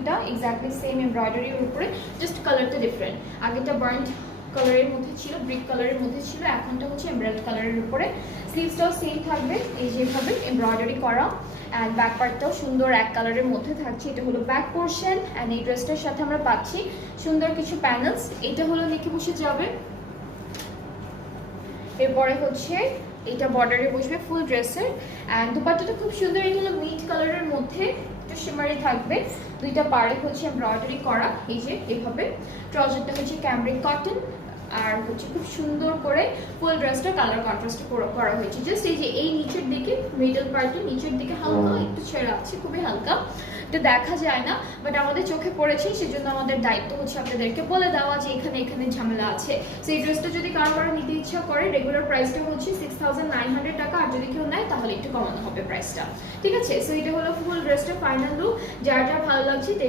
এটা exactly same এমব্রয়ডারির উপরে, just কালারটা ডিফারেন্ট। আগেটা বার্ন্ট কালারের মধ্যে ছিল, ব্রিক কালারের মধ্যে ছিল, এখনটা হচ্ছে এমব্রয়ডারি কালারের উপরে। স্লিভসটাও সেম থাকবে, এই যেভাবে এমব্রয়ডারি করা। অ্যান্ড ব্যাক পার্টটাও সুন্দর এক কালারের মধ্যে থাকছে। এটা হলো ব্যাক পোর্শন। অ্যান্ড এই ড্রেসটার সাথে আমরা পাচ্ছি সুন্দর কিছু প্যানেলস। এটা হলো নিচে বসে যাবে। এরপরে হচ্ছে এটা বর্ডারে বসবে ফুল ড্রেসের। অ্যান্ড দুপাট্টাটা খুব সুন্দর, এটা হলো মিট কালারের মধ্যে, একটু শিমারি থাকবে। দুইটা পাড়ে হচ্ছে এমব্রয়ডারি করা, এই যে এভাবে। ট্রাউজারটা হচ্ছে ক্যামব্রিক কটন, আর হচ্ছে খুব সুন্দর করে ফুল ড্রেসটা কালার কন্ট্রাস্ট করা হয়েছে। জাস্ট এই যে এই নিচের দিকে মিডল পার্টে নিচের দিকে হালকা একটু ছেড়ে আছে, খুবই হালকা, এটা দেখা যায় না, বাট আমাদের চোখে পড়েছে, সেজন্য আমাদের দায়িত্ব হচ্ছে আপনাদেরকে বলে দেওয়া যে এখানে এখানে ঝামেলা আছে। সেই ড্রেসটা যদি কারো নিতে ইচ্ছা করে, রেগুলার প্রাইসটা হচ্ছে 6900 টাকা, আর যদি কেউ নেয় তাহলে একটু কমানো হবে প্রাইসটা, ঠিক আছে? সো এটা হলো ফুল ড্রেসটা ফাইনাল লুক। যার ভালো লাগছে